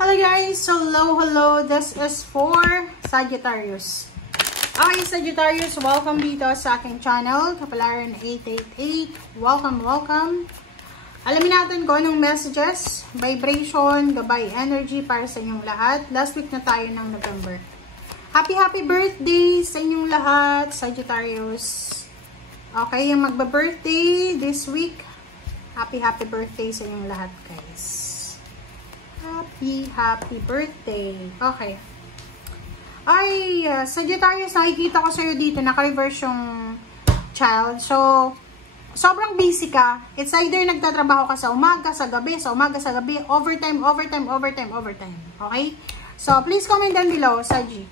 Hello guys! Hello! This is for Sagittarius. Okay, Sagittarius, welcome dito sa aking channel, Kapalaran 888. Welcome! Alamin natin kung anong messages, vibration, gabay energy para sa inyong lahat. Last week na tayo ng November. Happy birthday sa inyong lahat, Sagittarius. Okay, yung magba-birthday this week, happy birthday sa inyong lahat, guys. Happy birthday. Okay. Ay, Sagittarius, nakikita ko sa'yo dito, naka-reverse yung child. So, sobrang busy ka. It's either nagtatrabaho ka sa umaga, sa gabi, overtime. Okay? So, please comment down below, Sagi.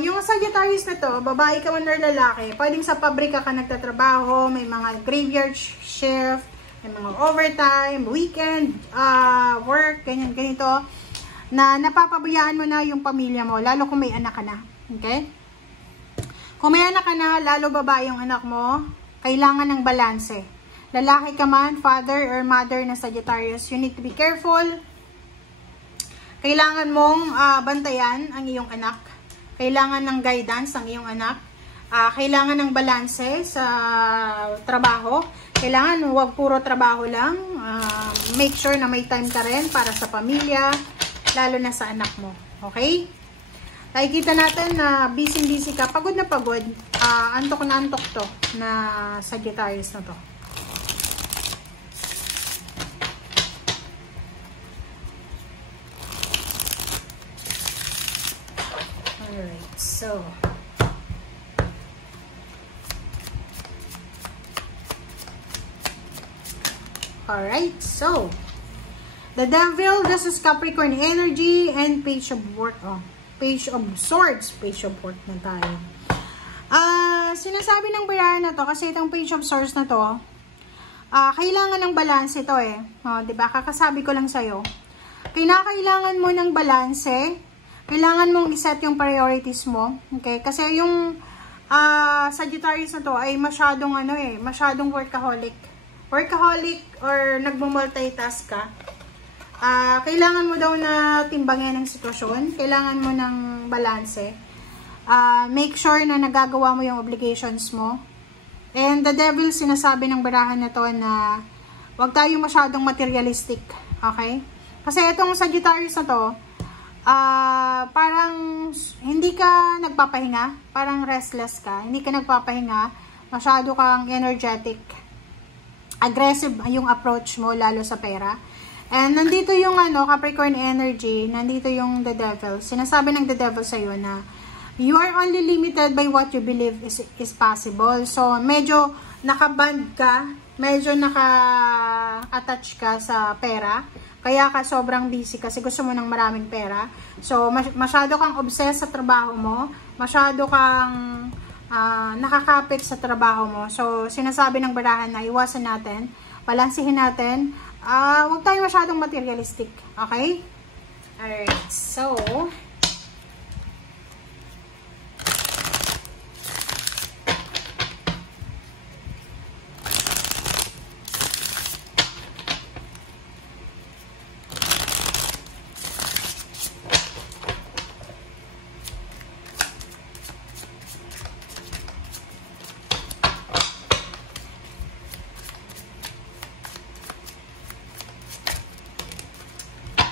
Yung Sagittarius na to, babae ka man or lalaki, pwedeng sa pabrika ka nagtatrabaho, may mga graveyard shift, may mga overtime, weekend, work, ganito, na napapabayaan mo na yung pamilya mo, lalo kung may anak ka na. Okay? Kung may anak ka na, lalo babae yung anak mo, kailangan ng balanse. Lalaki ka man, father or mother na Sagittarius, you need to be careful. Kailangan mong bantayan ang iyong anak. Kailangan ng guidance ang iyong anak. Kailangan ng balanse sa trabaho. Kailangan huwag puro trabaho lang. Make sure na may time ka rin para sa pamilya, lalo na sa anak mo. Okay? Nakikita natin na busy ka. Pagod na pagod. Antok na antok to na Sagittarius na to. Alright, so the Devil, this is Capricorn energy, and Page of Swords, Page of Work na tayo. Sinasabi ng barahan na to, kasi itong Page of Swords na to, kailangan ng balance ito eh. Diba? Kakasabi ko lang sa'yo. Kailangan mo ng balance, kailangan mong iset yung priorities mo. Okay? Kasi yung Sagittarius na to ay masyadong workaholic or nagmo-multitask ka. Kailangan mo daw na timbangin ang sitwasyon. Kailangan mo ng balanse. Make sure na nagagawa mo yung obligations mo. And the Devil, sinasabi ng barahan na to na huwag tayong masyadong materialistic. Okay? Kasi itong Sagittarius na to, parang hindi ka nagpapahinga. Parang restless ka. Hindi ka nagpapahinga. Masyado kang energetic. Aggressive yung approach mo, lalo sa pera. And nandito yung Capricorn energy, nandito yung the Devil. Sinasabi ng the Devil sa'yo na you are only limited by what you believe is possible. So, medyo nakaband ka, medyo naka-attach ka sa pera. Kaya ka sobrang busy kasi gusto mo ng maraming pera. So, masyado kang obsessed sa trabaho mo. Masyado kang nakakapit sa trabaho mo. So, sinasabi ng barahan na iwasan natin, balansihin natin, huwag tayo masyadong materialistic. Okay? Alright, so,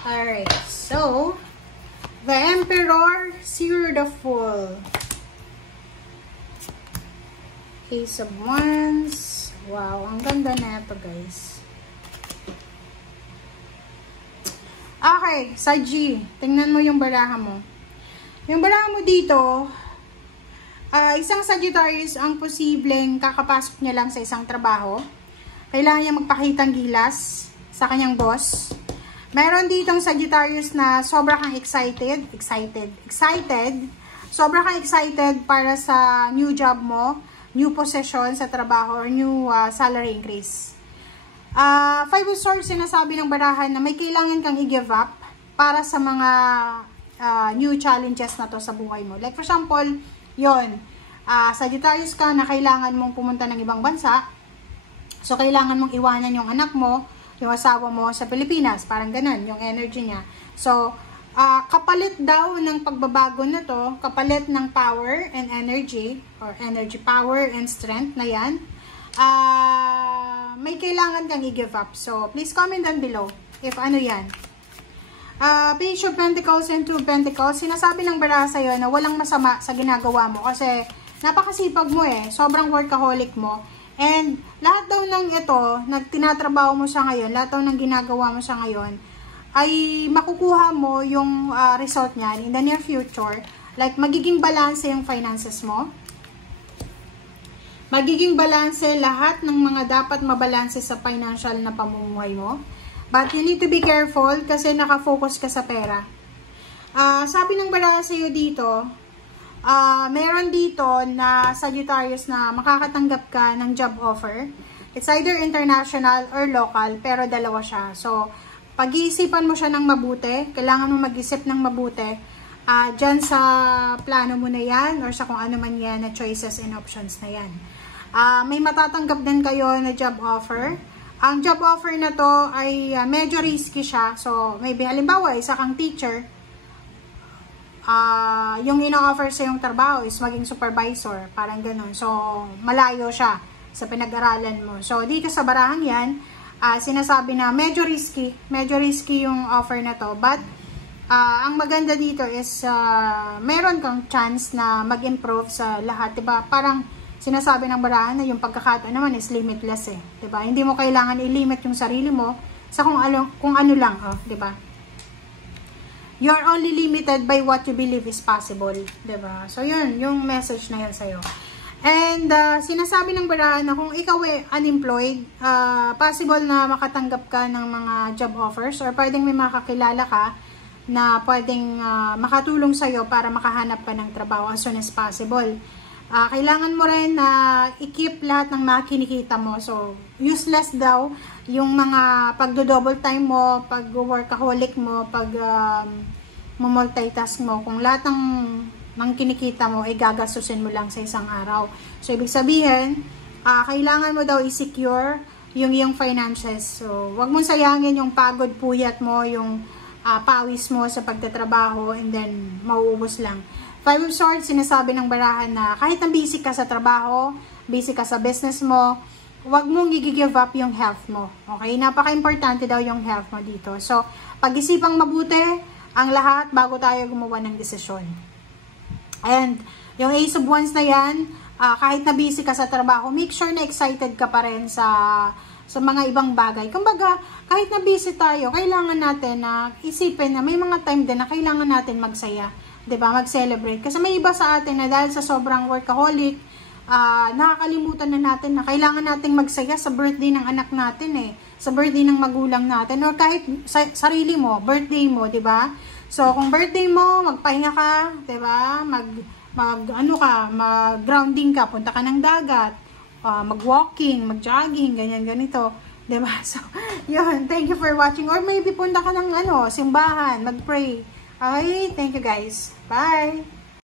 alright, so, the Emperor, Seer the Fool, Ace of Wands. Wow, ang ganda na ito, guys. Okay, Sagi, tingnan mo yung baraha mo. Yung baraha mo dito, isang Sagittarius ang posibleng kakapasok niya lang sa isang trabaho. Kailangan niya magpakitang gilas sa kanyang boss. Meron ditong Sagittarius na sobra kang excited. Sobra kang excited para sa new job mo, new position sa trabaho, or new salary increase. Five of Swords, sinasabi ng barahan na may kailangan kang i-give up para sa mga new challenges na to sa buhay mo. Like for example, yon, Sagittarius ka na kailangan mong pumunta ng ibang bansa. So, kailangan mong iwanan yung anak mo. yung asawa mo sa Pilipinas. Parang ganun, yung energy niya. So, kapalit daw ng pagbabago na to, kapalit ng power and energy, or energy, power and strength na yan, may kailangan kang i-give up. So, please comment down below if ano yan. Page of Pentacles and Two of Pentacles, sinasabi ng baraha sa'yo na walang masama sa ginagawa mo kasi napakasipag mo sobrang workaholic mo. And lahat daw ng ito, tinatrabaho mo siya ngayon, lahat daw ng ginagawa mo siya ngayon, ay makukuha mo yung result niyan in the near future. Like, magiging balance yung finances mo. Magiging balanse lahat ng mga dapat mabalanse sa financial na pamumuhay mo. But you need to be careful kasi nakafocus ka sa pera. Sabi ng baraha sa'yo dito, meron dito na Sagittarius na makakatanggap ka ng job offer. It's either international or local, pero dalawa siya. So, pag-iisipan mo siya ng mabuti, kailangan mo mag-isip ng mabuti dyan sa plano mo na yan or sa kung ano man yan na choices and options na yan. May matatanggap din kayo na job offer. Ang job offer na to ay medyo risky siya. So, maybe halimbawa, isa kang teacher, yung ino-offer sa yung trabaho is maging supervisor, parang ganun. So, malayo siya sa pinag-aralan mo. So, dito sa barahang yan, sinasabi na medyo risky yung offer na to. But, ang maganda dito is, meron kang chance na mag-improve sa lahat, diba? Parang, sinasabi ng barahan na yung pagkakataon naman is limitless diba? Hindi mo kailangan i-limit yung sarili mo sa kung ano lang, diba? You're only limited by what you believe is possible, diba? So, yun, yung message na yan sa'yo. And, sinasabi ng barahan na kung ikaw unemployed, possible na makatanggap ka ng mga job offers or pwedeng may makakilala ka na pwedeng makatulong sa'yo para makahanap ka ng trabaho as soon as possible. Kailangan mo rin na i-keep lahat ng mga kinikita mo. So, useless daw yung mga pagdo-double time mo, pag-workaholic mo, multitask mo. Kung lahat ng kinikita mo ay gagastusin mo lang sa isang araw. So, ibig sabihin, kailangan mo daw i-secure yung iyong finances. So, wag mong sayangin yung pagod, puyat mo, yung pawis mo sa pagtatrabaho and then mauubos lang. Five of Swords, sinasabi ng barahan na kahit na busy ka sa trabaho, busy ka sa business mo, huwag mong i-give up yung health mo. Okay? Napaka-importante daw yung health mo dito. So, pag-isipang mabuti ang lahat bago tayo gumawa ng desisyon. And, yung Ace of Wands na yan, kahit na busy ka sa trabaho, make sure na excited ka pa rin sa mga ibang bagay. Kumbaga, kahit na busy tayo, kailangan natin na isipin na may mga time din na kailangan natin magsaya. Diba, mag-celebrate. Kasi may iba sa atin na dahil sa sobrang workaholic, nakakalimutan na natin na kailangan nating magsaya sa birthday ng anak natin sa birthday ng magulang natin, or kahit sa sarili mo, birthday mo, diba? So, kung birthday mo, magpahinga ka, diba? Mag-grounding ka, punta ka ng dagat, mag-walking, mag-jogging, ganyan, ganito. Diba? So, yun, thank you for watching. Or maybe punta ka ng simbahan, mag-pray. Okay, thank you guys. Bye!